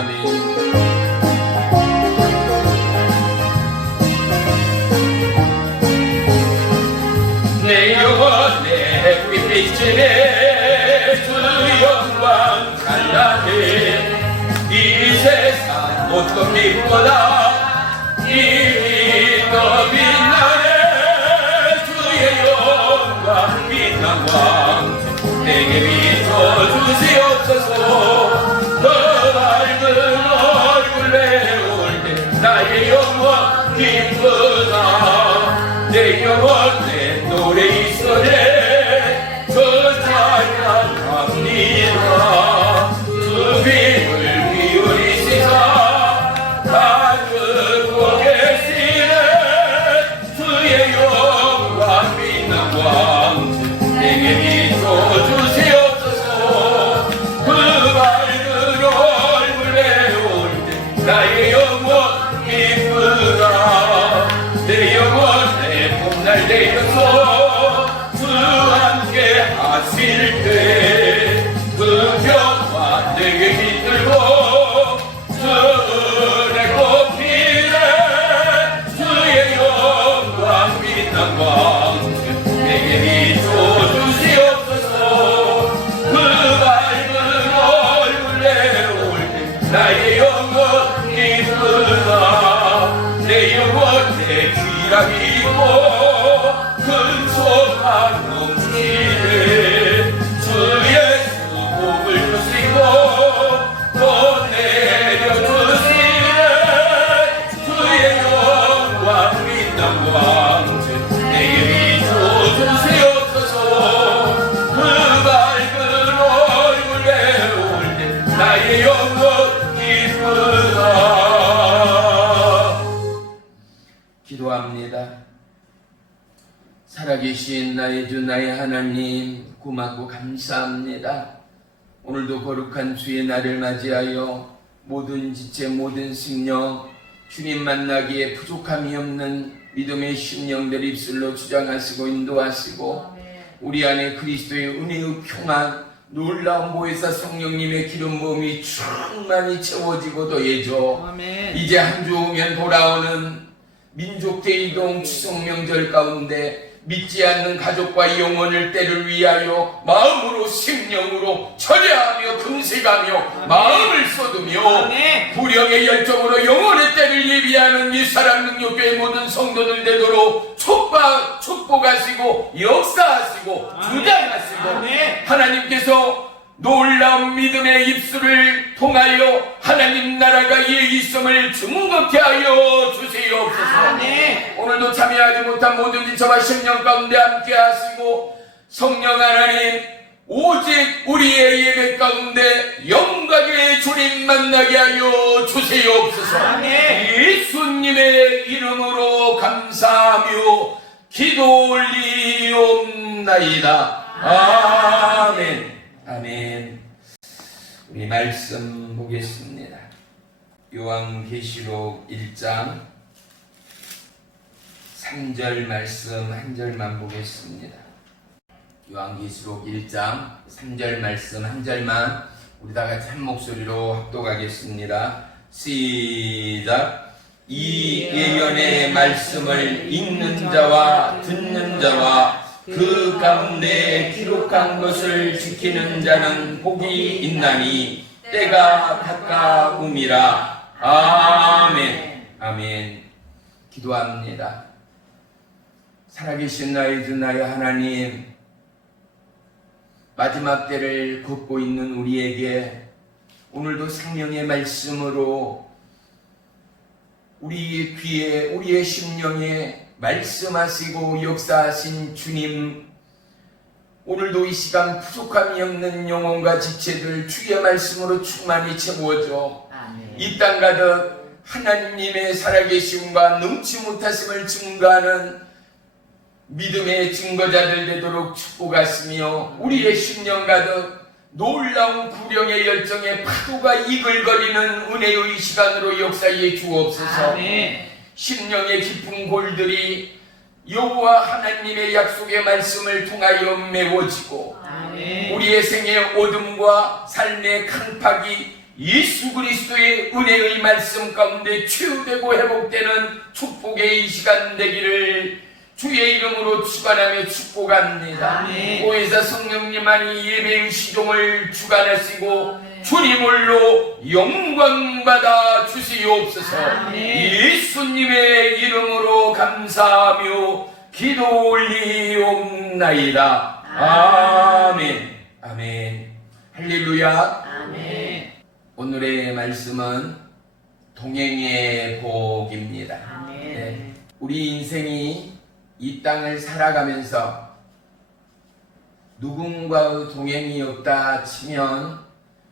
아멘. 내 영혼 내 빛이네 주 영광 찬란해 이 세상 모든 빛보다 이미 더 빛나네 주의 영광 빛난 왕 내게 비춰주시옵소서 더 밝은 얼굴 내올 때 나의 영혼 기쁘다 내 영혼 내 노래 있으네 그 찬양합니다 그 빛을 기울이시사 다 듣고 계시네 주의 영광 빛난 왕 내게 비춰주시옵소서 그 밝은 얼굴 내올 때 나의 영혼 기쁘다 내 영혼 내 봄날 되어서 주 함께 하실 때 그 평화 내게 깃들고 주 은혜 꽃피네 주의 영광 빛난 왕 내게 비춰주시옵소서 그 밝은 얼굴 내올 때 나의 영혼 기쁘다 내 영혼 내 귀락이고 큰 소망 넘치네 주 예수 복을 주시고 또 내려주시네 주의 영광 빛난 왕 내게 비춰주시옵소서 그 밝은 얼굴 내올 때 나의 영혼 기쁘다 기도합니다. 살아계신 나의 주 나의 하나님 고맙고 감사합니다. 오늘도 거룩한 주의 날을 맞이하여 모든 지체 모든 생명 주님 만나기에 부족함이 없는 믿음의 심령들 입술로 주장하시고 인도하시고 우리 안에 그리스도의 은혜의 평안 놀라운 보혜사 성령님의 기름 부음이 충만히 채워지고 더해져 아멘. 이제 한 주 후면 돌아오는 민족 대이동 추석 명절 가운데 믿지 않는 가족과 영혼을 때를 위하여 마음으로 생명으로 철야하며 금식하며 마음을 쏟으며 불령의 열정으로 영혼의 때를 예비하는 이 사랑 능력교회 모든 성도들 되도록 축복하시고 역사하시고 주장하시고 하나님께서 놀라운 믿음의 입술을 통하여 하나님 나라가 이 있음을 증거케 하여 주시옵소서. 아멘. 오늘도 참여하지 못한 모든 지체와 심령 가운데 함께 하시고 성령 하나님 오직 우리의 예배 가운데 영광의 주님 만나게 하여 주시옵소서. 아멘. 예수님의 이름으로 감사하며 기도 올리옵나이다. 아멘. 아멘. 우리 말씀 보겠습니다. 요한계시록 1장 3절 말씀 한 절만 보겠습니다. 요한계시록 1장 3절 말씀 한 절만 우리 다 같이 한 목소리로 합독하겠습니다. 시작. 이 예언의 말씀을 읽는 자와 듣는 자와 그 가운데 기록한 것을 지키는 자는 복이 있나니 때가 가까움이라. 아멘. 아멘. 기도합니다. 살아계신 나의 주 나의 하나님, 마지막 때를 걷고 있는 우리에게 오늘도 생명의 말씀으로 우리 귀에 우리의 심령에 말씀하시고 역사하신 주님, 오늘도 이 시간 부족함이 없는 영혼과 지체들 주의 말씀으로 충만히 채워줘 이 땅 가득 하나님의 살아계심과 능치 못하심을 증거하는 믿음의 증거자들 되도록 축복하시며 우리의 심령 가득 놀라운 구령의 열정에 파도가 이글거리는 은혜의 시간으로 역사해 주옵소서. 아멘. 심령의 깊은 골들이 여호와 하나님의 약속의 말씀을 통하여 메워지고 아멘. 우리의 생의 어둠과 삶의 강팍이 예수 그리스도의 은혜의 말씀 가운데 치유되고 회복되는 축복의 이 시간 되기를 주의 이름으로 축원하며 축복합니다. 오해사 성령님만이 예배의 시종을 주관하시고 주님을로 영광 받아 주시옵소서. 예수님의 이름으로 감사하며 기도 올리옵나이다. 아멘. 아멘. 할렐루야. 아멘. 오늘의 말씀은 동행의 복입니다. 아멘. 네. 우리 인생이 이 땅을 살아가면서 누군가의 동행이 없다 치면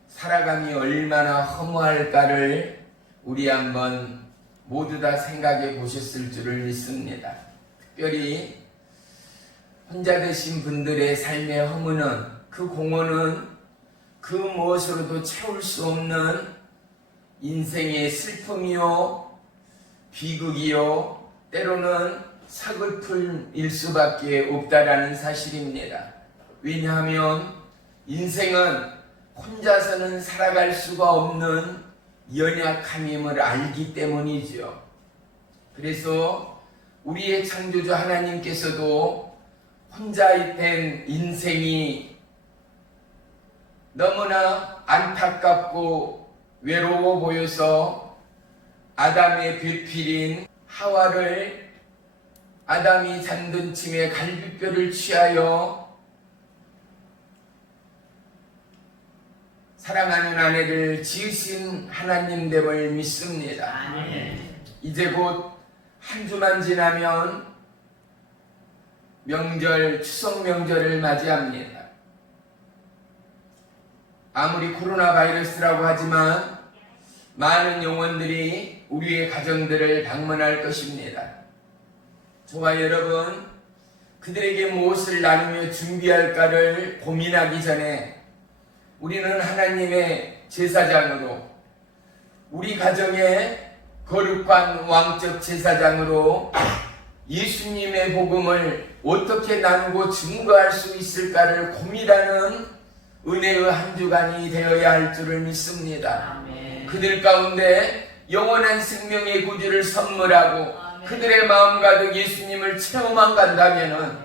살아감이 얼마나 허무할까를 우리 한번 모두 다 생각해 보셨을 줄을 믿습니다. 특별히 혼자 되신 분들의 삶의 허무는, 그 공허는 그 무엇으로도 채울 수 없는 인생의 슬픔이요, 비극이요, 때로는 서글픔일 수밖에 없다라는 사실입니다. 왜냐하면 인생은 혼자서는 살아갈 수가 없는 연약함임을 알기 때문이죠. 그래서 우리의 창조주 하나님께서도 혼자 된 인생이 너무나 안타깝고 외로워 보여서 아담의 배필인 하와를 아담이 잠든 층에 갈비뼈를 취하여 사랑하는 아내를 지으신 하나님됨을 믿습니다. 아멘. 이제 곧 한 주만 지나면 명절, 추석 명절을 맞이합니다. 아무리 코로나 바이러스라고 하지만 많은 영혼들이 우리의 가정들을 방문할 것입니다. 저와 여러분, 그들에게 무엇을 나누며 준비할까를 고민하기 전에 우리는 하나님의 제사장으로, 우리 가정의 거룩한 왕적 제사장으로 예수님의 복음을 어떻게 나누고 증거할 수 있을까를 고민하는 은혜의 한 주간이 되어야 할 줄을 믿습니다. 아멘. 그들 가운데 영원한 생명의 구주를 선물하고 그들의 마음 가득 예수님을 체험한 간다면은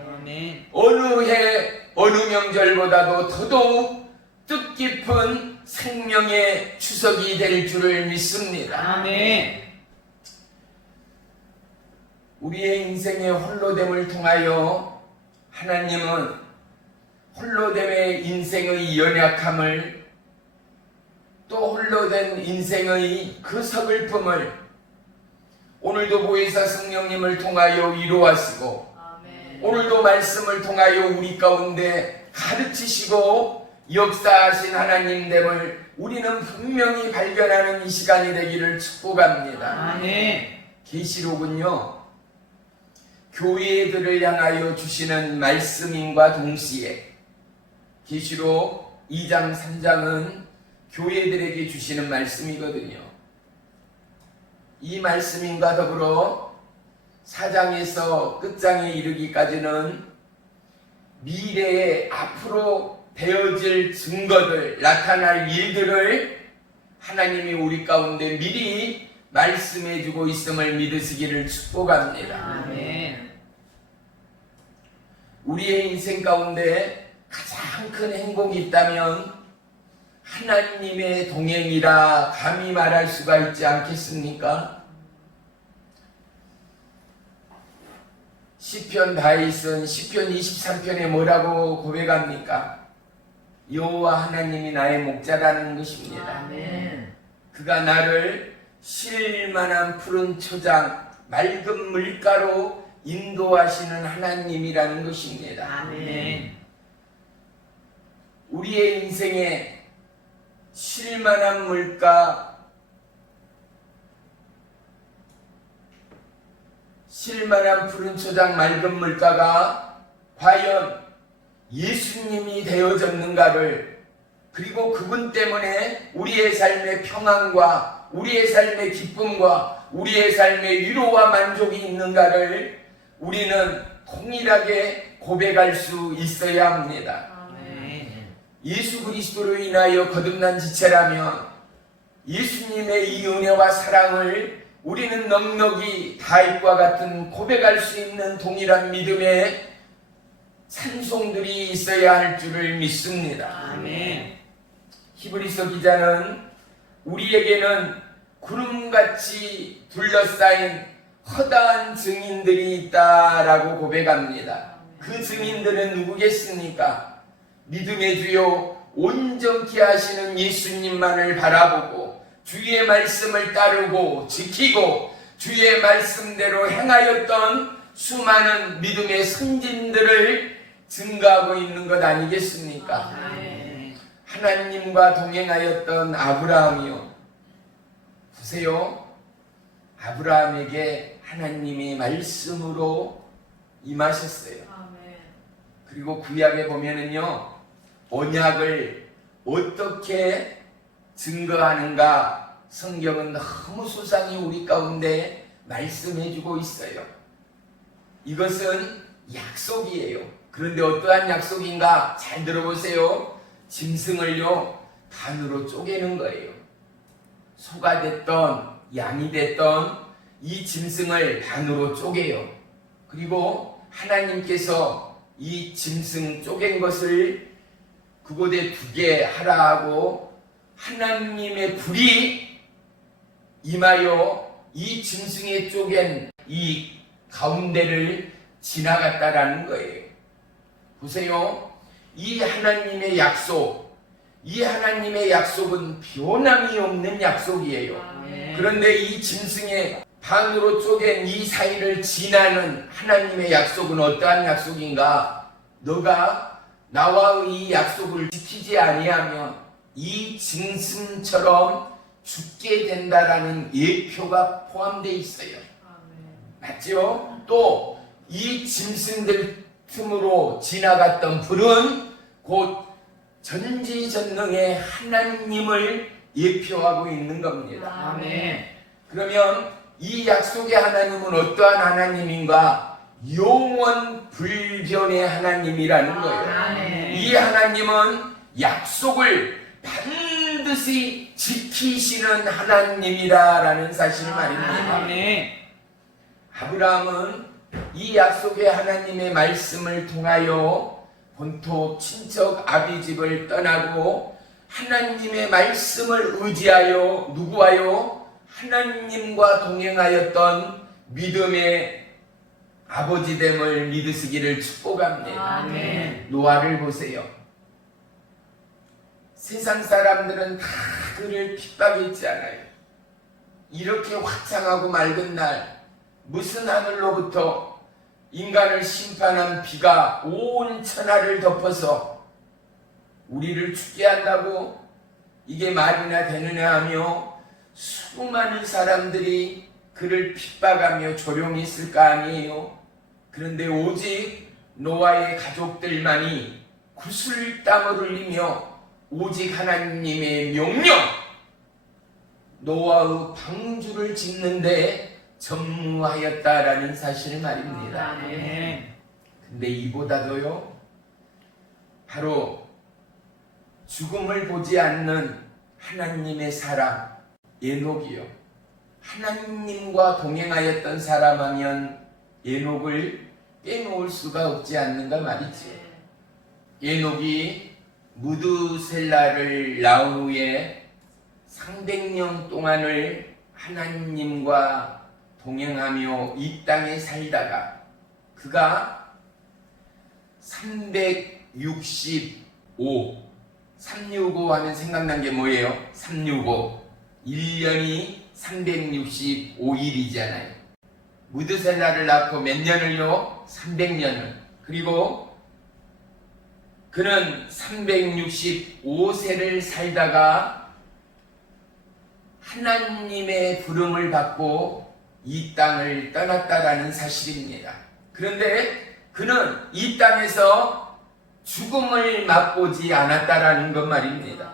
어느 해 어느 명절보다도 더더욱 뜻깊은 생명의 추석이 될 줄을 믿습니다. 아멘. 우리의 인생의 홀로됨을 통하여 하나님은 홀로됨의 인생의 연약함을, 또 홀로된 인생의 그 서글픔을 오늘도 보혜사 성령님을 통하여 위로하시고, 오늘도 말씀을 통하여 우리 가운데 가르치시고 역사하신 하나님됨을 우리는 분명히 발견하는 이 시간이 되기를 축복합니다. 계시록은요, 교회들을 향하여 주시는 말씀인과 동시에 계시록 2장 3장은 교회들에게 주시는 말씀이거든요. 이 말씀인과 더불어 4장에서 끝장에 이르기까지는 미래에 앞으로 되어질 증거들, 나타날 일들을 하나님이 우리 가운데 미리 말씀해주고 있음을 믿으시기를 축복합니다. 아멘. 우리의 인생 가운데 가장 큰 행복이 있다면 하나님의 동행이라 감히 말할 수가 있지 않겠습니까? 시편 다윗은 시편 23편에 뭐라고 고백합니까? 여호와 하나님이 나의 목자라는 것입니다. 아멘. 그가 나를 쉴만한 푸른 초장, 맑은 물가로 인도하시는 하나님이라는 것입니다. 아멘. 우리의 인생에 쉴만한 물가, 쉴만한 푸른 초장, 맑은 물가가 과연 예수님이 되어졌는가를, 그리고 그분 때문에 우리의 삶의 평안과 우리의 삶의 기쁨과 우리의 삶의 위로와 만족이 있는가를 우리는 통일하게 고백할 수 있어야 합니다. 아멘. 예수 그리스도로 인하여 거듭난 지체라면 예수님의 이 은혜와 사랑을 우리는 넉넉이 다윗과 같은 고백할 수 있는 동일한 믿음의 찬송들이 있어야 할 줄을 믿습니다. 아멘. 히브리서 기자는 우리에게는 구름같이 둘러싸인 허다한 증인들이 있다라고 고백합니다. 그 증인들은 누구겠습니까? 믿음의 주요 온전케 하시는 예수님만을 바라보고 주의 말씀을 따르고 지키고 주의 말씀대로 행하였던 수많은 믿음의 선진들을 증거하고 있는 것 아니겠습니까? 아멘. 하나님과 동행하였던 아브라함이요. 보세요. 아브라함에게 하나님이 말씀으로 임하셨어요. 그리고 구약에 보면은요, 언약을 어떻게 증거하는가 성경은 너무 소상히 우리 가운데 말씀해주고 있어요. 이것은 약속이에요. 그런데 어떠한 약속인가? 잘 들어보세요. 짐승을요 반으로 쪼개는 거예요. 소가 됐던 양이 됐던 이 짐승을 반으로 쪼개요. 그리고 하나님께서 이 짐승 쪼갠 것을 그곳에 두게 하라 하고 하나님의 불이 임하여 이 짐승에 쪼갠 이 가운데를 지나갔다라는 거예요. 보세요. 이 하나님의 약속, 이 하나님의 약속은 변함이 없는 약속이에요. 아멘. 그런데 이 짐승의 반으로 쪼갠 이 사이를 지나는 하나님의 약속은 어떠한 약속인가? 너가 나와 이 약속을 지키지 아니하면 이 짐승처럼 죽게 된다라는 예표가 포함되어 있어요. 맞죠? 또 이 짐승들 틈으로 지나갔던 불은 곧 전지전능의 하나님을 예표하고 있는 겁니다. 아멘. 그러면 이 약속의 하나님은 어떠한 하나님인가? 영원 불변의 하나님이라는 거예요. 아멘. 이 하나님은 약속을 반드시 지키시는 하나님이라는 사실 말입니다. 아멘. 아브라함은 이 약속의 하나님의 말씀을 통하여 본토 친척 아비집을 떠나고 하나님의 말씀을 의지하여 누구와요? 하나님과 동행하였던 믿음의 아버지됨을 믿으시기를 축복합니다. 아멘. 노아를 보세요. 세상 사람들은 다 그를 핍박했지 않아요. 이렇게 화창하고 맑은 날 무슨 하늘로부터 인간을 심판한 비가 온 천하를 덮어서 우리를 죽게 한다고 이게 말이나 되느냐 하며 수많은 사람들이 그를 핍박하며 조용히 있을 거 아니에요. 그런데 오직 노아의 가족들만이 구슬땀을 흘리며 오직 하나님의 명령 노아의 방주를 짓는데 전무하였다라는 사실 말입니다. 아멘. 근데 이보다도요, 바로 죽음을 보지 않는 하나님의 사람 에녹이요. 하나님과 동행하였던 사람하면 에녹을 빼놓을 수가 없지 않는가 말이지. 에녹이 무드셀라를 낳은 후에 300년 동안을 하나님과 동행하며 이 땅에 살다가 그가 365 하면 생각난 게 뭐예요? 365 1년이 365일이잖아요. 무드셀라를 낳고 몇 년을요? 300년을. 그리고 그는 365세를 살다가 하나님의 부름을 받고 이 땅을 떠났다라는 사실입니다. 그런데 그는 이 땅에서 죽음을 맛보지 않았다라는 것 말입니다.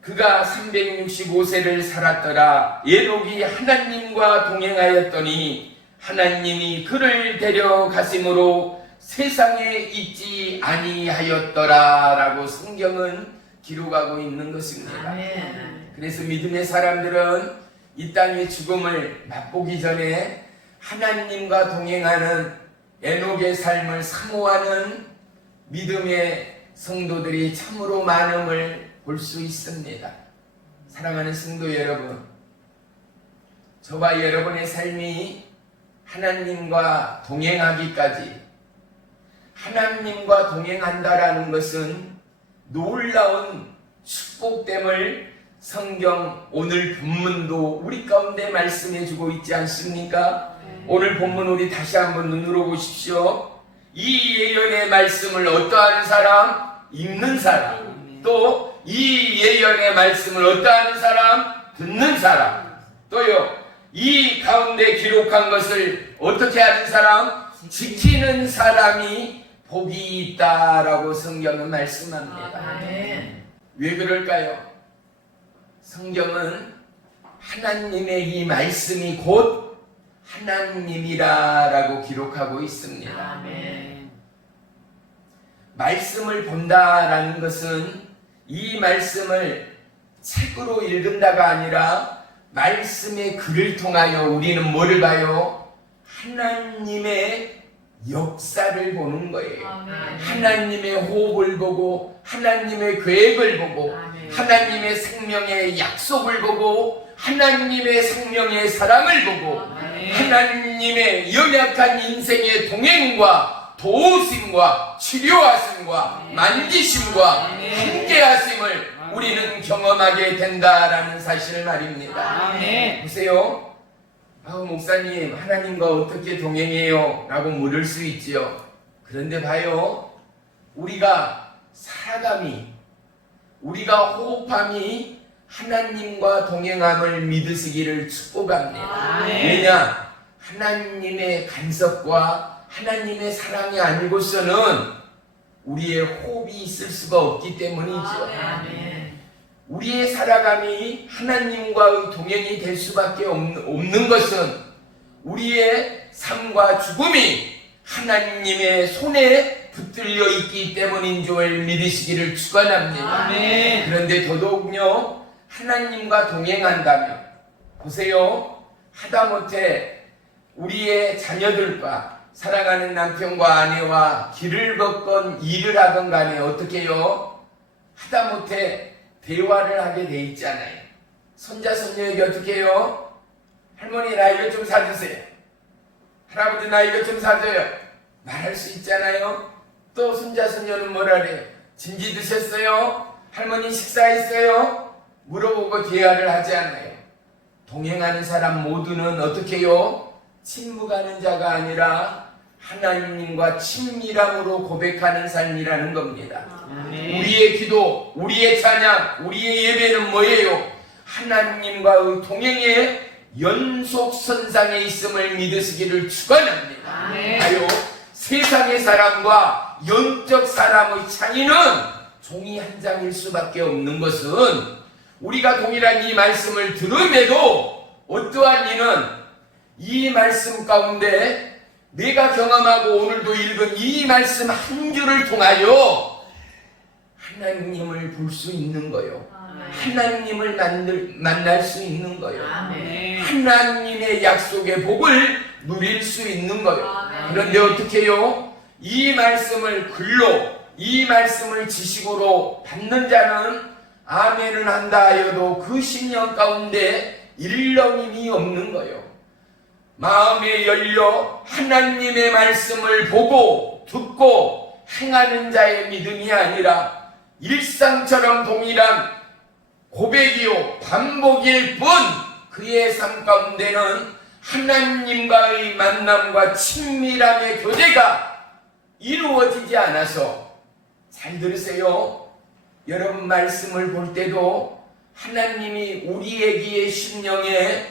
그가 365세를 살았더라. 에녹이 하나님과 동행하였더니 하나님이 그를 데려가심으로 세상에 있지 아니하였더라 라고 성경은 기록하고 있는 것입니다. 아멘. 그래서 믿음의 사람들은 이 땅의 죽음을 맛보기 전에 하나님과 동행하는 에녹의 삶을 사모하는 믿음의 성도들이 참으로 많음을 볼 수 있습니다. 사랑하는 성도 여러분, 저와 여러분의 삶이 하나님과 동행하기까지, 하나님과 동행한다라는 것은 놀라운 축복됨을 성경 오늘 본문도 우리 가운데 말씀해 주고 있지 않습니까? 오늘 본문 우리 다시 한번 눈으로 보십시오. 이 예언의 말씀을 어떠한 사람? 읽는 사람. 또 이 예언의 말씀을 어떠한 사람? 듣는 사람. 또요, 이 가운데 기록한 것을 어떻게 하는 사람? 지키는 사람이 복이 있다라고 성경은 말씀합니다. 아멘. 왜 그럴까요? 성경은 하나님의 이 말씀이 곧 하나님이라라고 기록하고 있습니다. 아멘. 말씀을 본다라는 것은 이 말씀을 책으로 읽는다가 아니라 말씀의 글을 통하여 우리는 뭐를 봐요? 하나님의 역사를 보는 거예요. 아멘. 하나님의 호흡을 보고 하나님의 계획을 보고 아멘. 하나님의 생명의 약속을 보고 하나님의 생명의 사랑을 보고 아멘. 하나님의 연약한 인생의 동행과 도우심과 치료하심과 만지심과 함께하심을 우리는 경험하게 된다라는 사실 말입니다. 아멘. 보세요. 목사님, 하나님과 어떻게 동행해요? 라고 물을 수 있지요. 그런데 봐요. 우리가 살아감이, 우리가 호흡함이 하나님과 동행함을 믿으시기를 축복합니다. 아멘. 왜냐? 하나님의 간섭과 하나님의 사랑이 아니고서는 우리의 호흡이 있을 수가 없기 때문이죠. 아멘. 우리의 살아감이 하나님과의 동행이 될 수밖에 없는 것은 우리의 삶과 죽음이 하나님의 손에 붙들려 있기 때문인 줄 믿으시기를 축원합니다. 아멘. 그런데 더더욱요, 하나님과 동행한다면, 보세요, 하다못해 우리의 자녀들과 사랑하는 남편과 아내와 길을 걷건 일을 하건 간에 어떻게 해요? 하다못해 대화를 하게 돼 있잖아요. 손자 손녀에게 어떻게 해요? 할머니 나 이거 좀 사주세요. 할아버지 나 이거 좀 사줘요. 말할 수 있잖아요. 또 손자 손녀는 뭐라 그래요? 진지 드셨어요? 할머니 식사했어요? 물어보고 대화를 하지 않아요. 동행하는 사람 모두는 어떻게 해요? 침묵하는 자가 아니라 하나님과 친밀함으로 고백하는 삶이라는 겁니다. 아멘. 우리의 기도, 우리의 찬양, 우리의 예배는 뭐예요? 하나님과의 동행의 연속선상에 있음을 믿으시기를 축원합니다. 아멘. 하여 세상의 사람과 영적 사람의 차이는 종이 한 장일 수밖에 없는 것은 우리가 동일한 이 말씀을 들음에도 어떠한 이는 이 말씀 가운데 내가 경험하고 오늘도 읽은 이 말씀 한 줄을 통하여 하나님을 볼 수 있는 거요. 하나님을 만날 수 있는 거요. 아멘. 하나님의 약속의 복을 누릴 수 있는 거요. 아멘. 그런데 어떻게 해요? 이 말씀을 글로, 이 말씀을 지식으로 받는 자는 아멘을 한다 하여도 그 심령 가운데 일렁임이 없는 거요. 마음에 열려 하나님의 말씀을 보고 듣고 행하는 자의 믿음이 아니라 일상처럼 동일한 고백이요 반복일 뿐 그의 삶 가운데는 하나님과의 만남과 친밀함의 교제가 이루어지지 않아서, 잘 들으세요. 여러분 말씀을 볼 때도 하나님이 우리에게 심령에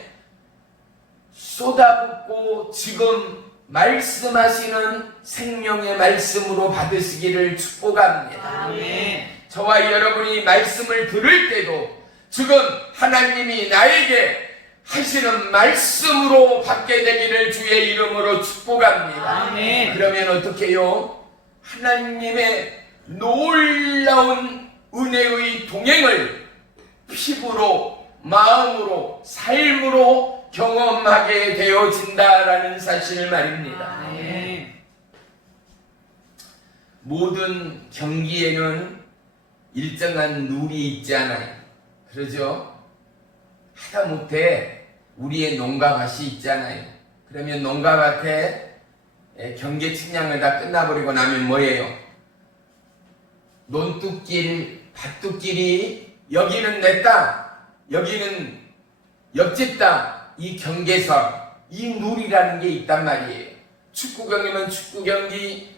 쏟아붓고 지금 말씀하시는 생명의 말씀으로 받으시기를 축복합니다. 아멘. 저와 여러분이 말씀을 들을 때도 지금 하나님이 나에게 하시는 말씀으로 받게 되기를 주의 이름으로 축복합니다. 아멘. 그러면 어떻게 해요? 하나님의 놀라운 은혜의 동행을 피부로 마음으로, 삶으로 경험하게 되어진다라는 사실을 말입니다. 아멘. 모든 경기에는 일정한 룰이 있지 않아요. 그러죠? 하다못해 우리의 농가밭이 있잖아요. 그러면 농가밭에 경계 측량을 다 끝나버리고 나면 뭐예요? 논뚝길, 밭뚝길이 여기는 내 땅, 여기는 옆집 땅, 이 경계선, 이 룰이라는 게 있단 말이에요. 축구 경기면 축구 경기,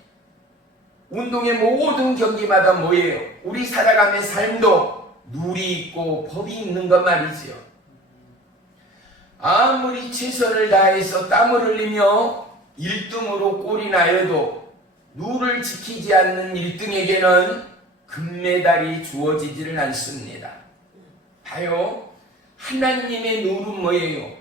운동의 모든 경기마다 뭐예요? 우리 살아가는 삶도 룰이 있고 법이 있는 것 말이지요. 아무리 최선을 다해서 땀을 흘리며 1등으로 골이 나여도 룰을 지키지 않는 1등에게는 금메달이 주어지지를 않습니다. 봐요. 하나님의 룰은 뭐예요?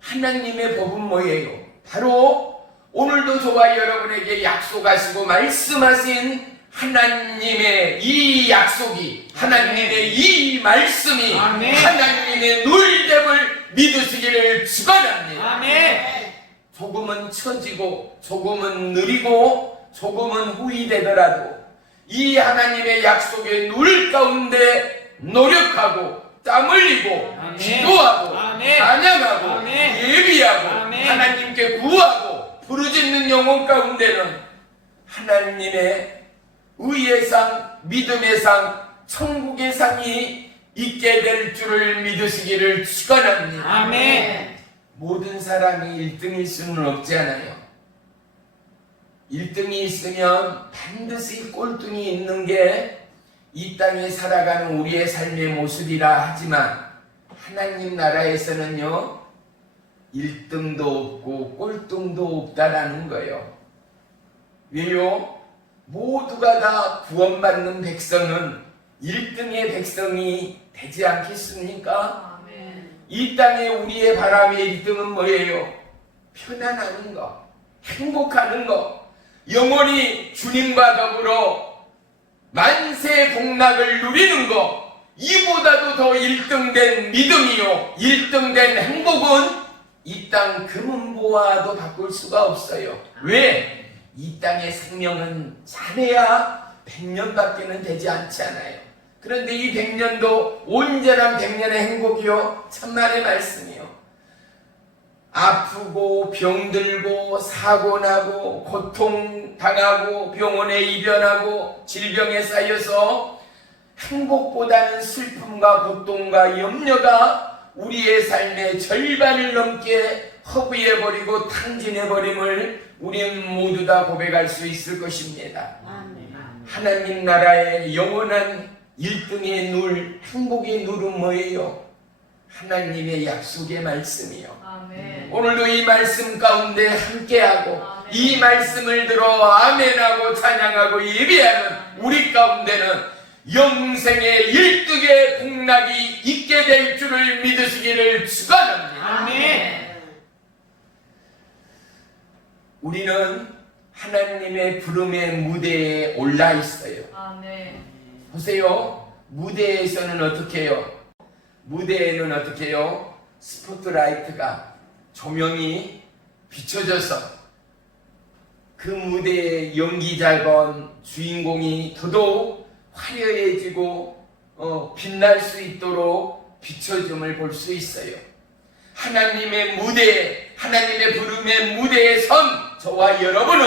하나님의 법은 뭐예요? 바로 오늘도 저와 여러분에게 약속하시고 말씀하신 하나님의 이 약속이, 하나님의 이 말씀이 아멘. 하나님의 룰됨을 믿으시기를 축원합니다. 아멘. 조금은 처지고 조금은 느리고 조금은 후이되더라도 이 하나님의 약속의 룰 가운데 노력하고 땀 흘리고 아멘. 기도하고 아멘. 찬양하고 아멘. 예비하고 아멘. 하나님께 구하고 부르짖는 영혼 가운데는 하나님의 의의 상, 믿음의 상, 천국의 상이 있게 될 줄을 믿으시기를 축원합니다. 아멘. 모든 사람이 1등일 수는 없지 않아요. 1등이 있으면 반드시 꼴등이 있는 게 이 땅에 살아가는 우리의 삶의 모습이라 하지만 하나님 나라에서는요 1등도 없고 꼴등도 없다라는 거예요. 왜요? 모두가 다 구원받는 백성은 1등의 백성이 되지 않겠습니까? 아멘. 이 땅에 우리의 바람의 1등은 뭐예요? 편안한 거, 행복하는 거, 영원히 주님과 더불어 만세 복락을 누리는 거, 이보다도 더 1등된 믿음이요 1등된 행복은 이 땅 금은보화도 바꿀 수가 없어요. 왜? 이 땅의 생명은 잘해야 100년밖에는 되지 않잖아요. 그런데 이 100년도 온전한 100년의 행복이요 참말의 말씀이요. 아프고 병들고 사고나고 고통당하고 병원에 입원하고 질병에 쌓여서 행복보다는 슬픔과 고통과 염려가 우리의 삶의 절반을 넘게 허비해버리고 탕진해버림을 우리는 모두 다 고백할 수 있을 것입니다. 아멘. 하나님 나라의 영원한 1등의 룰, 행복의 룰은 뭐예요? 하나님의 약속의 말씀이요. 아멘. 오늘도 이 말씀 가운데 함께하고 아멘. 이 말씀을 들어 아멘하고 찬양하고 예배하는 우리 가운데는 영생의 1등의 복락이 있게 될 줄을 믿으시기를 축원합니다. 아멘. 우리는 하나님의 부름의 무대에 올라 있어요. 아멘. 보세요. 무대에서는 어떻게 해요? 무대에는 어떻게 해요? 스포트라이트가 조명이 비춰져서 그 무대의 연기자건 주인공이 더더욱 화려해지고 빛날 수 있도록 비춰줌을 볼 수 있어요. 하나님의 무대에, 하나님의 부름의 무대에 선 저와 여러분은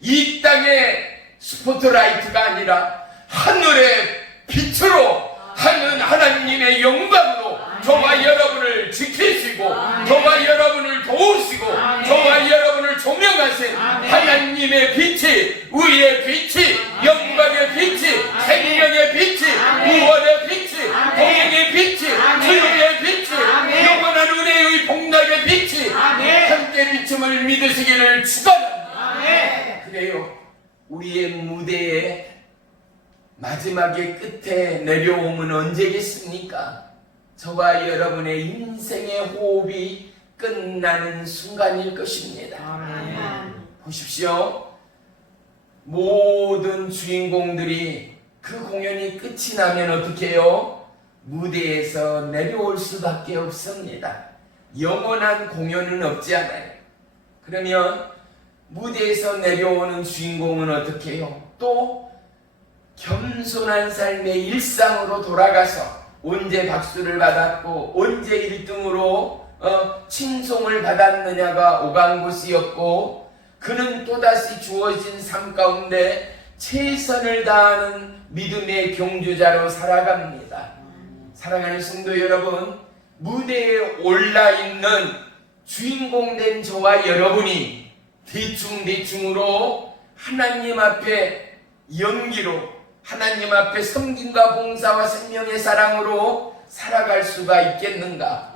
이 땅의 스포트라이트가 아니라 하늘의 빛으로 하는 하나님의 영광으로 저와 여러분을 지키시고 저와 여러분을 도우시고 저와 여러분을 조명하신 하나님의 빛이, 의의 빛이, 영광의 빛이, 생명의 빛이, 구원의 빛이, 동행의 빛이, 조용의 빛이, 영원한 은혜의 복락의 빛이 함께 비춤을 믿으시기를 축원합니다. 그래요. 우리의 무대에 마지막에 끝에 내려오면 언제겠습니까? 저와 여러분의 인생의 호흡이 끝나는 순간일 것입니다. 아멘. 보십시오. 모든 주인공들이 그 공연이 끝이 나면 어떻게 해요? 무대에서 내려올 수밖에 없습니다. 영원한 공연은 없지 않아요. 그러면 무대에서 내려오는 주인공은 어떻게 해요? 또 겸손한 삶의 일상으로 돌아가서 언제 박수를 받았고 언제 1등으로 칭송을 받았느냐가 오간 곳이었고, 그는 또다시 주어진 삶 가운데 최선을 다하는 믿음의 경주자로 살아갑니다. 사랑하는 성도 여러분, 무대에 올라있는 주인공 된 저와 여러분이 대충으로 하나님 앞에 연기로, 하나님 앞에 섬김과 봉사와 생명의 사랑으로 살아갈 수가 있겠는가?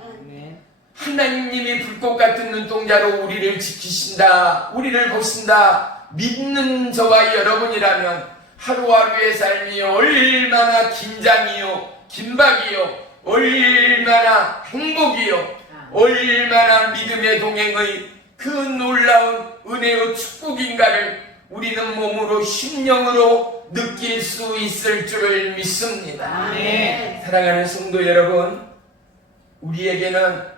하나님이 불꽃 같은 눈동자로 우리를 지키신다, 우리를 보신다 믿는 저와 여러분이라면 하루하루의 삶이 얼마나 긴장이요, 긴박이요, 얼마나 행복이요, 얼마나 믿음의 동행의 그 놀라운 은혜의 축복인가를 우리는 몸으로 심령으로 느낄 수 있을 줄을 믿습니다. 아멘. 사랑하는 성도 여러분, 우리에게는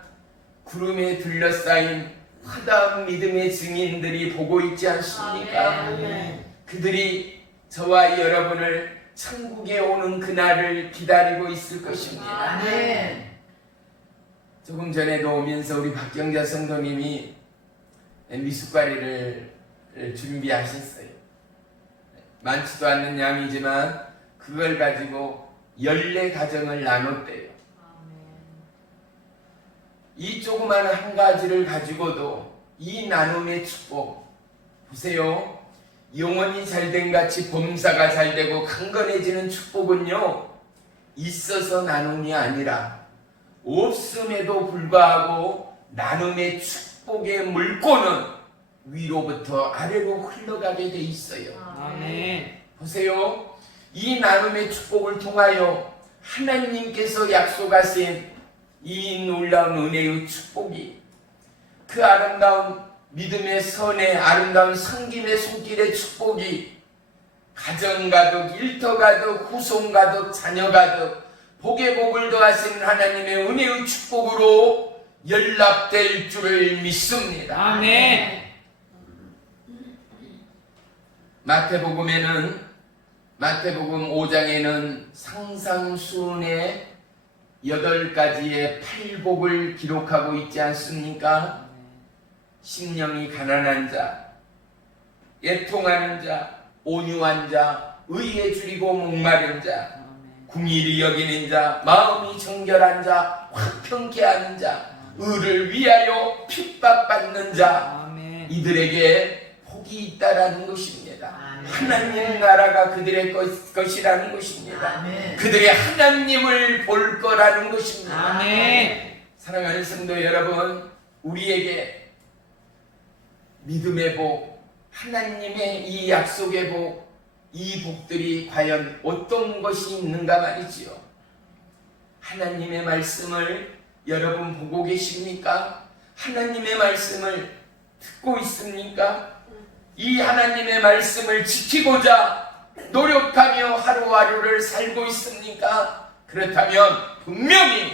구름에 둘러싸인 화다운 믿음의 증인들이 보고 있지 않습니까? 아멘. 그들이 저와 여러분을 천국에 오는 그날을 기다리고 있을 것입니다. 아멘. 조금 전에도 오면서 우리 박경자 성도님이 미숫가리를 준비하셨어요. 많지도 않는 양이지만 그걸 가지고 14가정을 나눴대요. 이 조그만 한 가지를 가지고도 이 나눔의 축복 보세요. 영혼이 잘된 같이 범사가 잘되고 강건해지는 축복은요, 있어서 나눔이 아니라 없음에도 불구하고 나눔의 축복의 물꼬는 위로부터 아래로 흘러가게 돼 있어요. 아멘. 보세요. 이 나눔의 축복을 통하여 하나님께서 약속하신 이 놀라운 은혜의 축복이, 그 아름다운 믿음의 선의 아름다운 성김의 손길의 축복이 가정 가득, 일터 가득, 후손 가득, 자녀 가득 복의 복을 더하시는 하나님의 은혜의 축복으로 연락될 줄을 믿습니다. 아멘. 마태복음 5장에는 상상수훈의 8가지의 팔복을 기록하고 있지 않습니까? 심령이 가난한 자, 애통하는 자, 온유한 자, 의에 줄이고 목마른 자, 궁일이 여기는 자, 마음이 정결한 자, 화평케 하는 자, 의를 위하여 핍박받는 자, 이들에게 복이 있다라는 것입니다. 하나님 나라가 그들의 것이라는 것입니다. 아멘. 그들의 하나님을 볼 거라는 것입니다. 아멘. 사랑하는 성도 여러분, 우리에게 믿음의 복, 하나님의 이 약속의 복, 이 복들이 과연 어떤 것이 있는가 말이지요. 하나님의 말씀을 여러분 보고 계십니까? 하나님의 말씀을 듣고 있습니까? 이 하나님의 말씀을 지키고자 노력하며 하루하루를 살고 있습니까? 그렇다면 분명히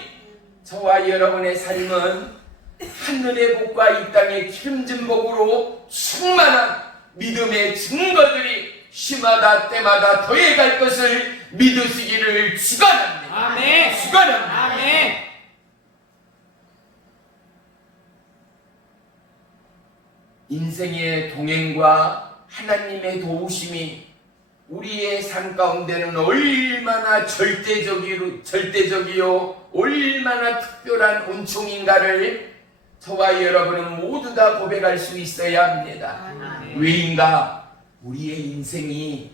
저와 여러분의 삶은 하늘의 복과 이 땅의 기름진 복으로 충만한 믿음의 증거들이 시마다 때마다 더해갈 것을 믿으시기를 축원합니다. 아멘. 축원합니다. 아멘. 인생의 동행과 하나님의 도우심이 우리의 삶 가운데는 얼마나 절대적이요 얼마나 특별한 은총인가를 저와 여러분은 모두 다 고백할 수 있어야 합니다. 왜인가? 우리의 인생이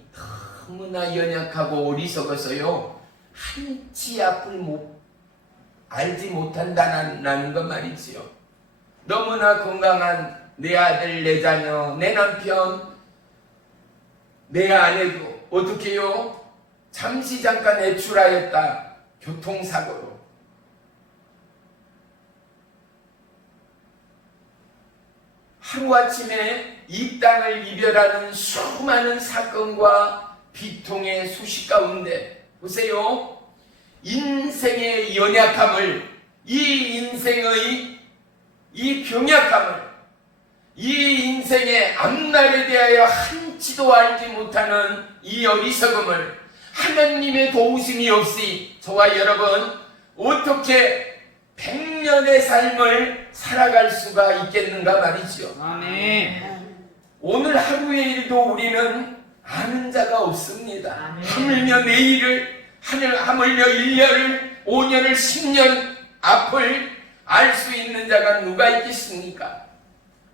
너무나 연약하고 어리석어서요 한치 앞을 알지 못한다는 것 말이지요. 너무나 건강한 내 아들, 내 자녀, 내 남편, 내 아내도 어떻게 해요? 잠시 잠깐 외출하였다. 교통사고로. 하루아침에 이 땅을 이별하는 수많은 사건과 비통의 소식 가운데 보세요. 인생의 연약함을, 이 인생의 이 병약함을, 이 인생의 앞날에 대하여 한치도 알지 못하는 이 어리석음을 하나님의 도우심이 없이 저와 여러분 어떻게 100년의 삶을 살아갈 수가 있겠는가 말이죠. 아멘. 오늘 하루의 일도 우리는 아는 자가 없습니다. 아멘. 하물며 내일을, 하물며 1년을, 5년을, 10년 앞을 알 수 있는 자가 누가 있겠습니까?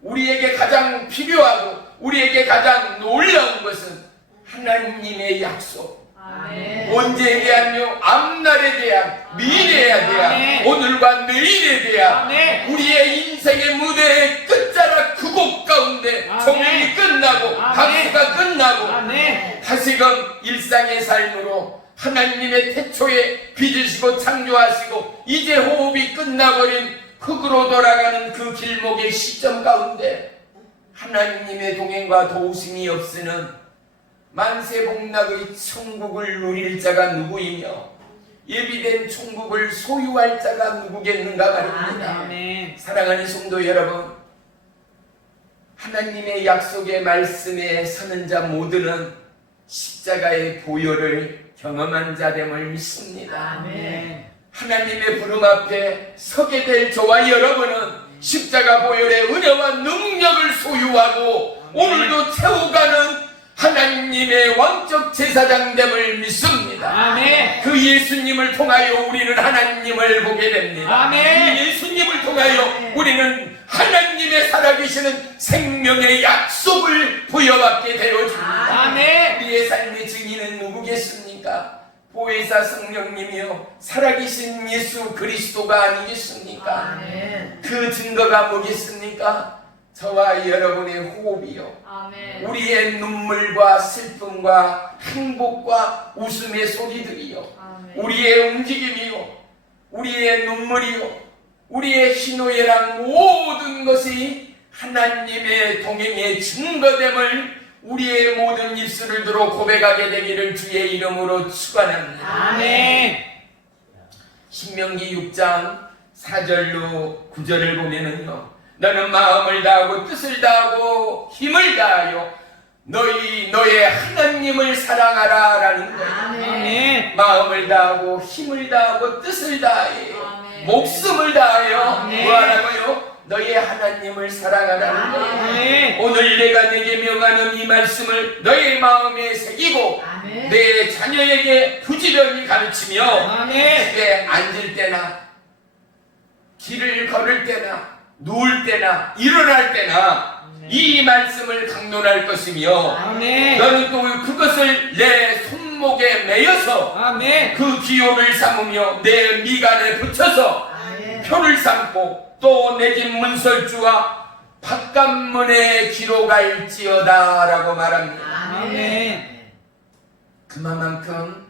우리에게 가장 필요하고 우리에게 가장 놀라운 것은 하나님의 약속. 아멘. 언제에 대한요? 앞날에 대한, 미래에 대한, 아멘. 오늘과 내일에 대한 아멘. 우리의 인생의 무대의 끝자락 그 곡 가운데 아멘. 종일이 끝나고 아멘. 박수가 끝나고 아멘. 다시금 일상의 삶으로 하나님의 태초에 빚으시고 창조하시고 이제 호흡이 끝나버린 흙으로 돌아가는 그 길목의 시점 가운데 하나님의 동행과 도우심이 없으는 만세복락의 천국을 누릴 자가 누구이며 예비된 천국을 소유할 자가 누구겠는가 말입니다. 아멘. 사랑하는 성도 여러분, 하나님의 약속의 말씀에 서는 자 모두는 십자가의 보혈을 경험한 자됨을 믿습니다. 아멘. 하나님의 부름 앞에 서게 될 저와 여러분은 십자가 보혈의 은혜와 능력을 소유하고 오늘도 채워가는 하나님의 왕적 제사장됨을 믿습니다. 아멘. 그 예수님을 통하여 우리는 하나님을 보게 됩니다. 아멘. 이 예수님을 통하여 우리는 하나님의 살아계시는 생명의 약속을 부여받게 되어집니다. 아멘. 우리의 삶의 증인은 누구겠습니까? 보혜사 성령님이요 살아계신 예수 그리스도가 아니겠습니까? 아멘. 그 증거가 뭐겠습니까? 저와 여러분의 호흡이요, 아멘. 우리의 눈물과 슬픔과 행복과 웃음의 소리들이요, 아멘. 우리의 움직임이요, 우리의 눈물이요, 우리의 희노애락 모든 것이 하나님의 동행의 증거됨을 우리의 모든 입술을 들어 고백하게 되기를 주의 이름으로 축원합니다. 아멘. 신명기 6장 4절로 9절을 보면은요, 너는 마음을 다하고 뜻을 다하고 힘을 다하여 너의 하나님을 사랑하라 라는 거예요. 아멘. 마음을 다하고 힘을 다하고 뜻을 다하여 아멘. 목숨을 다하여 아멘. 뭐하라고요? 너의 하나님을 사랑하라는 거예요. 아멘. 오늘 내가 내게 명하는 이 말씀을 너의 마음에 새기고 아멘. 내 자녀에게 부지런히 가르치며 아멘. 집에 앉을 때나 길을 걸을 때나 누울 때나 일어날 때나 이 말씀을 강론할 것이며 아멘. 너는 또 그것을 내 손목에 매여서 아멘. 그 기호를 삼으며 내 미간에 붙여서 아멘. 표를 삼고 또 내 집 문설주와 바깥문에 기록할지어다 라고 말합니다. 아멘. 그만큼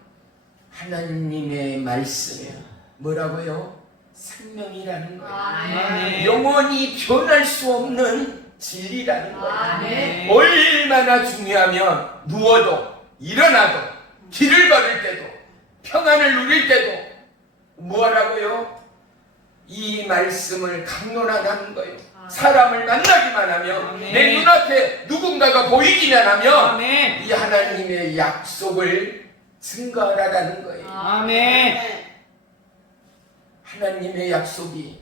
하나님의 말씀이 뭐라고요? 생명이라는 거예요. 아멘. 영원히 변할 수 없는 진리라는 거예요. 아멘. 얼마나 중요하면 누워도 일어나도 길을 걸을 때도 평안을 누릴 때도 뭐라고요? 이 말씀을 강론하는 거예요. 사람을 만나기만 하면 아멘. 내 눈앞에 누군가가 보이기만 하면 아멘. 이 하나님의 약속을 증거하라는 거예요. 아멘. 하나님의 약속이,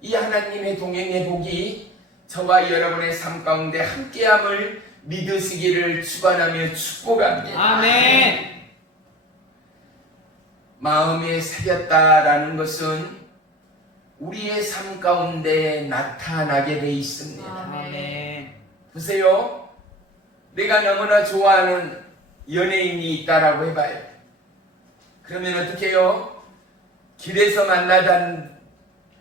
이 하나님의 동행의 복이 저와 여러분의 삶 가운데 함께함을 믿으시기를 축원하며 축복합니다. 아멘. 마음에 새겼다라는 것은 우리의 삶 가운데 나타나게 돼 있습니다. 아멘. 보세요. 내가 너무나 좋아하는 연예인이 있다라고 해봐요. 그러면 어떻게 해요? 길에서 만나던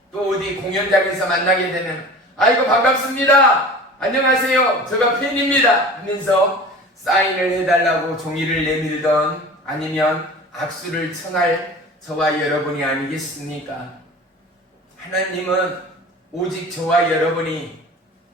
또 어디 공연장에서 만나게 되는, 아이고 반갑습니다, 안녕하세요, 제가 팬입니다 하면서 사인을 해달라고 종이를 내밀던, 아니면 악수를 청할 저와 여러분이 아니겠습니까? 하나님은 오직 저와 여러분이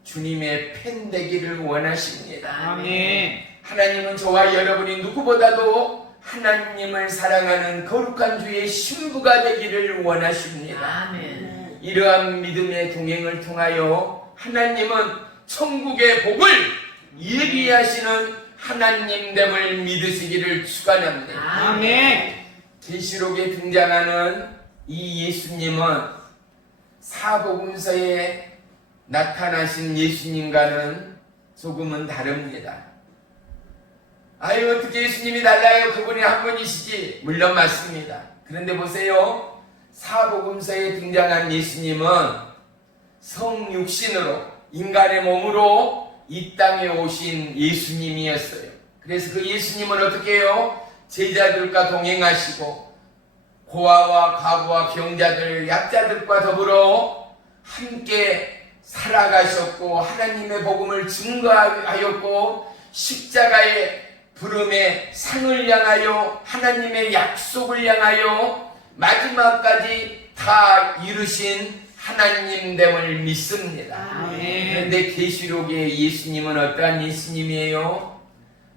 주님의 팬 되기를 원하십니다. 아멘. 하나님은 저와 여러분이 누구보다도 하나님을 사랑하는 거룩한 주의 신부가 되기를 원하십니다. 아멘. 이러한 믿음의 동행을 통하여 하나님은 천국의 복을 예비하시는 하나님됨을 믿으시기를 축원합니다. 아멘. 계시록에 등장하는 이 예수님은 사복음서에 나타나신 예수님과는 조금은 다릅니다. 아유, 어떻게 예수님이 달라요? 그분이 한 분이시지. 물론 맞습니다. 그런데 보세요. 사복음서에 등장한 예수님은 성육신으로 인간의 몸으로 이 땅에 오신 예수님이었어요. 그래서 그 예수님은 어떻게 해요? 제자들과 동행하시고 고아와 과부와 병자들, 약자들과 더불어 함께 살아가셨고 하나님의 복음을 증거하였고 십자가의 부름의 상을 향하여 하나님의 약속을 향하여 마지막까지 다 이루신 하나님됨을 믿습니다. 아멘. 그런데 계시록의 예수님은 어떠한 예수님이에요?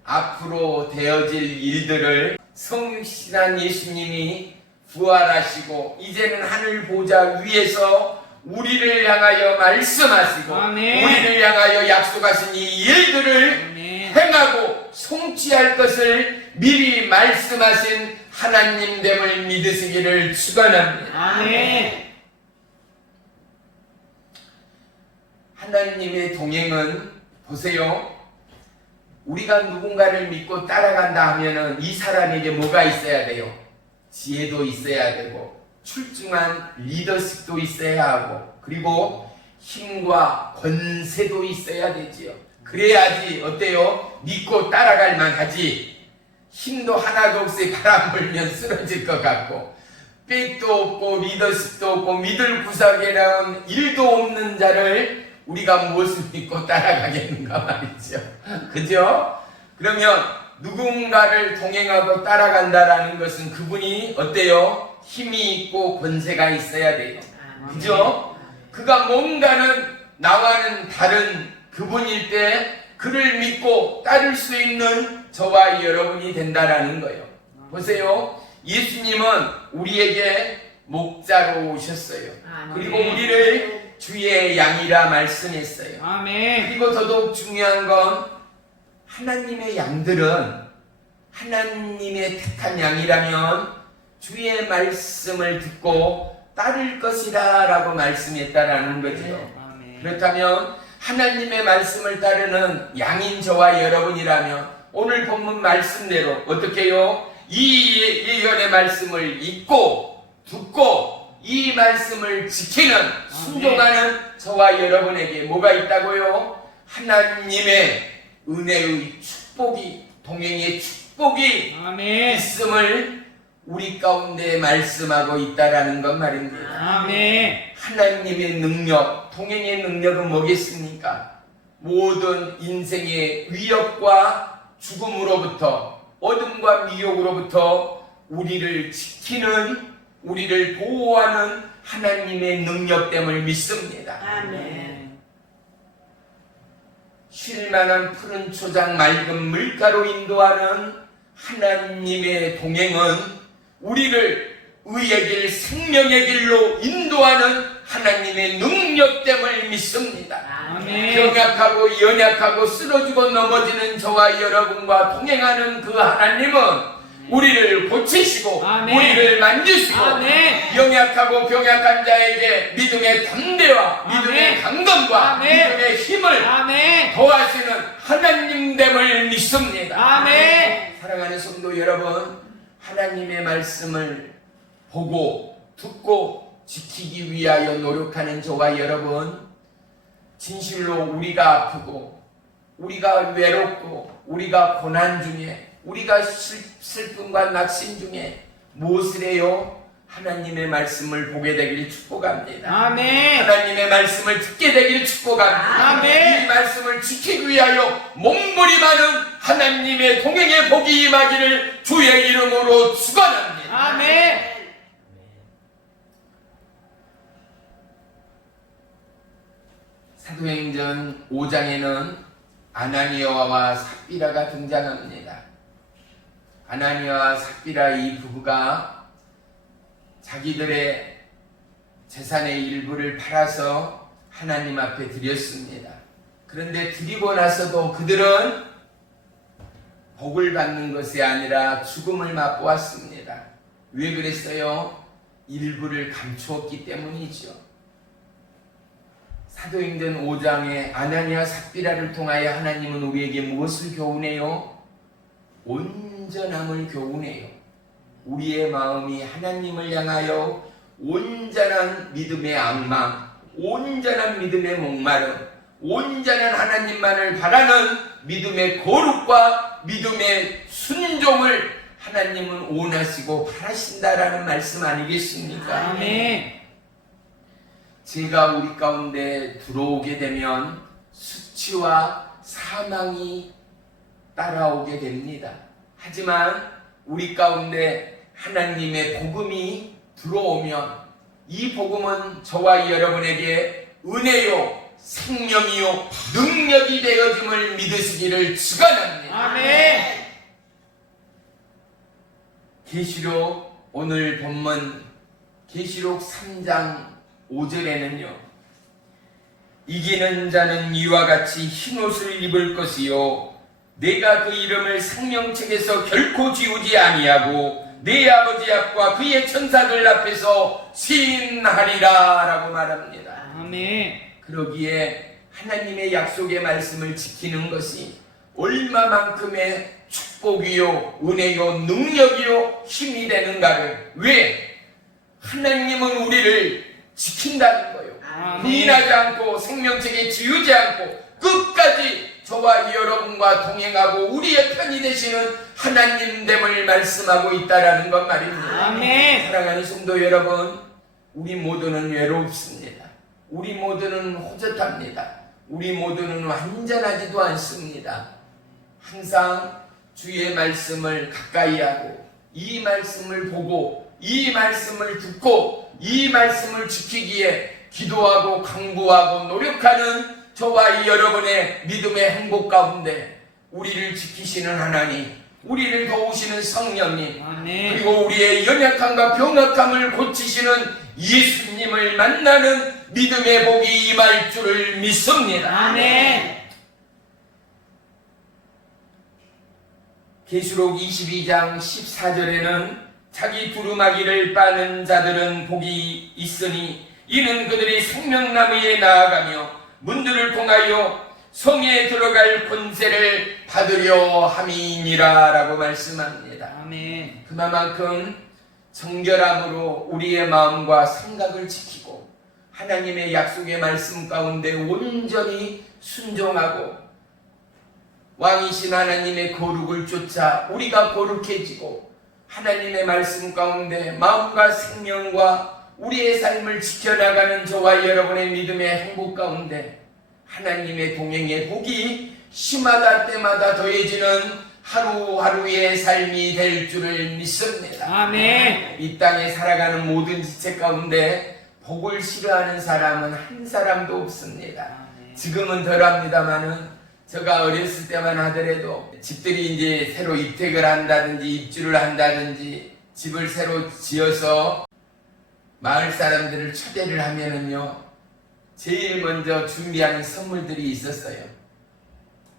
앞으로 되어질 일들을 성육신한 예수님이 부활하시고 이제는 하늘 보좌 위에서 우리를 향하여 말씀하시고 아멘. 우리를 향하여 약속하신 이 일들을 아멘. 행하고 성취할 것을 미리 말씀하신 하나님됨을 믿으시기를 축원합니다. 아멘. 하나님의 동행은 보세요. 우리가 누군가를 믿고 따라간다 하면은 이 사람에게 뭐가 있어야 돼요? 지혜도 있어야 되고 출중한 리더십도 있어야 하고 그리고 힘과 권세도 있어야 되지요. 그래야지 어때요? 믿고 따라갈 만하지. 힘도 하나도 없이 바람 불면 쓰러질 것 같고 빽도 없고 리더십도 없고 믿을 구석에 나온 일도 없는 자를 우리가 무엇을 믿고 따라가겠는가 말이죠. 그죠? 그러면 누군가를 동행하고 따라간다라는 것은 그분이 어때요? 힘이 있고 권세가 있어야 돼요. 그죠? 그가 뭔가는 나와는 다른 그분일 때 그를 믿고 따를 수 있는 저와 여러분이 된다라는 거예요. 보세요. 예수님은 우리에게 목자로 오셨어요. 그리고 우리를 주의 양이라 말씀했어요. 아멘. 그리고 더더욱 중요한 건 하나님의 양들은 하나님의 택한 양이라면 주의 말씀을 듣고 따를 것이다 라고 말씀했다라는 거죠. 아멘. 그렇다면 하나님의 말씀을 따르는 양인 저와 여러분이라면 오늘 본문 말씀대로 어떻게 해요? 이 예언의 말씀을 읽고 듣고 이 말씀을 지키는 순종하는 저와 여러분에게 뭐가 있다고요? 하나님의 은혜의 축복이 동행의 축복이 아멘. 있음을 우리 가운데 말씀하고 있다라는 것 말입니다. 아멘. 하나님의 능력, 동행의 능력은 뭐겠습니까? 모든 인생의 위협과 죽음으로부터 어둠과 미혹으로부터 우리를 지키는 우리를 보호하는 하나님의 능력됨을 믿습니다. 아멘. 쉴만한 푸른 초장 맑은 물가로 인도하는 하나님의 동행은 우리를 의의 길 생명의 길로 인도하는 하나님의 능력됨을 믿습니다. 아멘. 병약하고 연약하고 쓰러지고 넘어지는 저와 여러분과 동행하는 그 하나님은 우리를 고치시고 아멘. 우리를 만지시고 아멘. 연약하고 병약한 자에게 믿음의 담대와 믿음의 아멘. 강건과 아멘. 믿음의 힘을 아멘. 더하시는 하나님됨을 믿습니다. 아멘. 사랑하는 성도 여러분, 하나님의 말씀을 보고 듣고 지키기 위하여 노력하는 저와 여러분, 진실로 우리가 아프고 우리가 외롭고 우리가 고난 중에 우리가 슬픔과 낙심 중에 무엇을 해요? 하나님의 말씀을 보게 되기를 축복합니다. 아멘. 하나님의 말씀을 듣게 되기를 축복합니다. 아멘. 이 말씀을 지키기 위하여 몸부림하는 하나님의 동행의 복이 임하기를 주의 이름으로 축원합니다. 아멘. 사도행전 5장에는 아나니아와 삽비라가 등장합니다. 아나니아와 삽비라 이 부부가 자기들의 재산의 일부를 팔아서 하나님 앞에 드렸습니다. 그런데 드리고 나서도 그들은 복을 받는 것이 아니라 죽음을 맛보았습니다. 왜 그랬어요? 일부를 감추었기 때문이죠. 사도행전 5장에 아나니아 삽비라를 통하여 하나님은 우리에게 무엇을 교훈해요? 온전함을 교훈해요. 우리의 마음이 하나님을 향하여 온전한 믿음의 앙망, 온전한 믿음의 목마름, 온전한 하나님만을 바라는 믿음의 거룩과 믿음의 순종을 하나님은 원하시고 바라신다라는 말씀 아니겠습니까? 아멘. 제가 우리 가운데 들어오게 되면 수치와 사망이 따라오게 됩니다. 하지만 우리 가운데 하나님의 복음이 들어오면 이 복음은 저와 여러분에게 은혜요, 생명이요, 능력이 되어짐을 믿으시기를 축원합니다. 아멘. 계시록 오늘 본문 계시록 3장 5절에는요. 이기는 자는 이와 같이 흰옷을 입을 것이요 내가 그 이름을 생명책에서 결코 지우지 아니하고 내 아버지 앞과 그의 천사들 앞에서 시인하리라 라고 말합니다. 아멘. 그러기에 하나님의 약속의 말씀을 지키는 것이 얼마만큼의 축복이요, 은혜요, 능력이요, 힘이 되는가를. 왜? 하나님은 우리를 지킨다는 거예요. 아멘. 부인하지 않고 생명책에 지우지 않고 끝까지 저와 여러분과 동행하고 우리의 편이 되시는 하나님됨을 말씀하고 있다라는 것 말입니다. 아멘. 사랑하는 성도 여러분, 우리 모두는 외롭습니다. 우리 모두는 호젓합니다. 우리 모두는 완전하지도 않습니다. 항상 주의 말씀을 가까이 하고 이 말씀을 보고 이 말씀을 듣고 이 말씀을 지키기에 기도하고 강구하고 노력하는 저와 여러분의 믿음의 행복 가운데 우리를 지키시는 하나님, 우리를 도우시는 성령님, 아멘. 그리고 우리의 연약함과 병약함을 고치시는 예수님을 만나는 믿음의 복이 임할 줄을 믿습니다. 아멘. 계시록 22장 14절에는 자기 두루마기를 빠는 자들은 복이 있으니 이는 그들이 생명나무에 나아가며 문들을 통하여 성에 들어갈 권세를 받으려 함이니라 라고 말씀합니다. 아멘. 그만큼 정결함으로 우리의 마음과 생각을 지키고 하나님의 약속의 말씀 가운데 온전히 순종하고 왕이신 하나님의 거룩을 쫓아 우리가 거룩해지고 하나님의 말씀 가운데 마음과 생명과 우리의 삶을 지켜나가는 저와 여러분의 믿음의 행복 가운데 하나님의 동행의 복이 시마다 때마다 더해지는 하루하루의 삶이 될 줄을 믿습니다. 아멘. 이 땅에 살아가는 모든 지체 가운데 복을 싫어하는 사람은 한 사람도 없습니다. 지금은 덜합니다마는 제가 어렸을 때만 하더라도 집들이 이제 새로 입택을 한다든지 입주를 한다든지 집을 새로 지어서 마을 사람들을 초대를 하면은요, 제일 먼저 준비하는 선물들이 있었어요.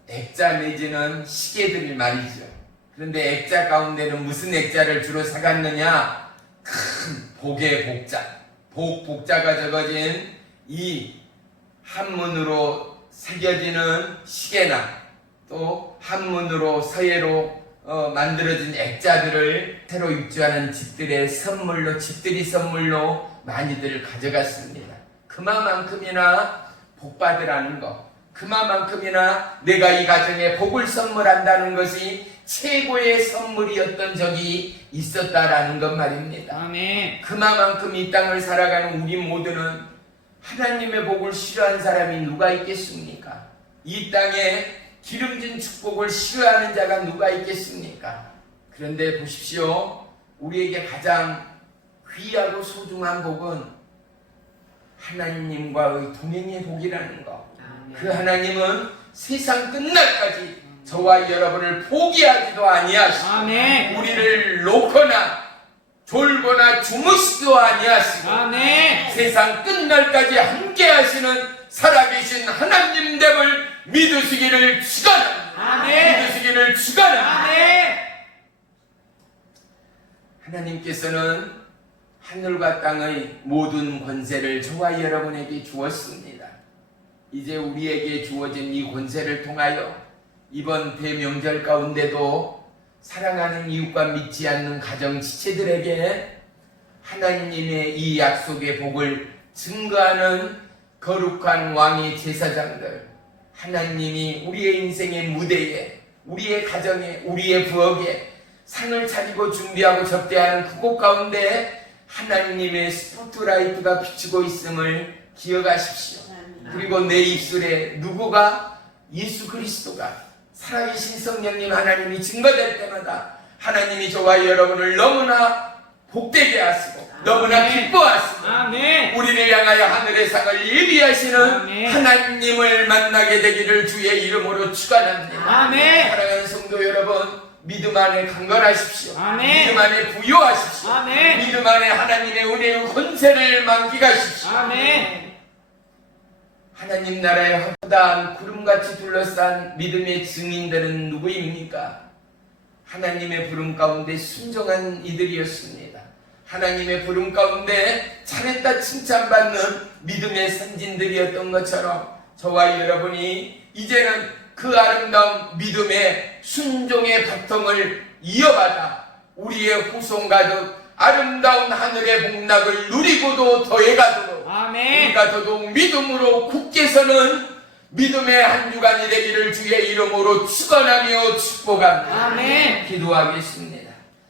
액자 내지는 시계들을 말이죠. 그런데 액자 가운데는 무슨 액자를 주로 사갔느냐? 큰 복의 복자, 복자가 적어진 이 한문으로 새겨지는 시계나 또 한문으로 서예로 만들어진 액자들을 새로 입주하는 집들의 선물로, 집들이 선물로 많이들 가져갔습니다. 그만큼이나 복받으라는 것, 그만큼이나 내가 이 가정에 복을 선물한다는 것이 최고의 선물이었던 적이 있었다라는 것 말입니다. 아멘. 그만큼 이 땅을 살아가는 우리 모두는 하나님의 복을 싫어하는 사람이 누가 있겠습니까? 이 땅에 기름진 축복을 싫어하는 자가 누가 있겠습니까? 그런데 보십시오. 우리에게 가장 귀하고 소중한 복은 하나님과의 동행의 복이라는 것. 그 하나님은 세상 끝날까지 저와 여러분을 포기하지도 아니하시고 아멘. 우리를 놓거나 졸거나 주무시지도 아니하시고 아멘. 세상 끝날까지 함께 하시는 살아계신 하나님됨을 믿으시기를 축원합니다. 아멘. 믿으시기를 축원합니다. 아멘. 하나님께서는 하늘과 땅의 모든 권세를 저와 여러분에게 주었습니다. 이제 우리에게 주어진 이 권세를 통하여 이번 대명절 가운데도 사랑하는 이웃과 믿지 않는 가정 지체들에게 하나님의 이 약속의 복을 증거하는 거룩한 왕의 제사장들, 하나님이 우리의 인생의 무대에, 우리의 가정에, 우리의 부엌에 상을 차리고 준비하고 접대하는 그곳 가운데 하나님의 스포트라이트가 비추고 있음을 기억하십시오. 그리고 내 입술에 누구가 예수 그리스도가 살아계신 성령님 하나님이 증거될 때마다 하나님이 저와 여러분을 너무나 복되게 하시고 너무나 아멘. 기뻐하시고 아멘. 우리를 향하여 하늘의 상을 예비하시는 아멘. 하나님을 만나게 되기를 주의 이름으로 축원합니다. 아멘. 사랑하는 성도 여러분, 믿음 안에 강건하십시오. 아멘. 믿음 안에 부요하십시오. 아멘. 믿음 안에 하나님의 은혜의 권세를 만끽하십시오. 아멘. 하나님 나라의 허다한 구름같이 둘러싼 믿음의 증인들은 누구입니까? 하나님의 부름 가운데 순종한 이들이었습니다. 하나님의 부름 가운데 잘했다 칭찬받는 믿음의 선진들이었던 것처럼 저와 여러분이 이제는 그 아름다운 믿음의 순종의 바통을 이어받아 우리의 후손 가득 아름다운 하늘의 복락을 누리고도 더해가도록 아멘. 우리가 더더욱 믿음으로 굳게 서는 믿음의 한 주간이 되기를 주의 이름으로 축원하며 축복합니다. 아멘. 기도하겠습니다.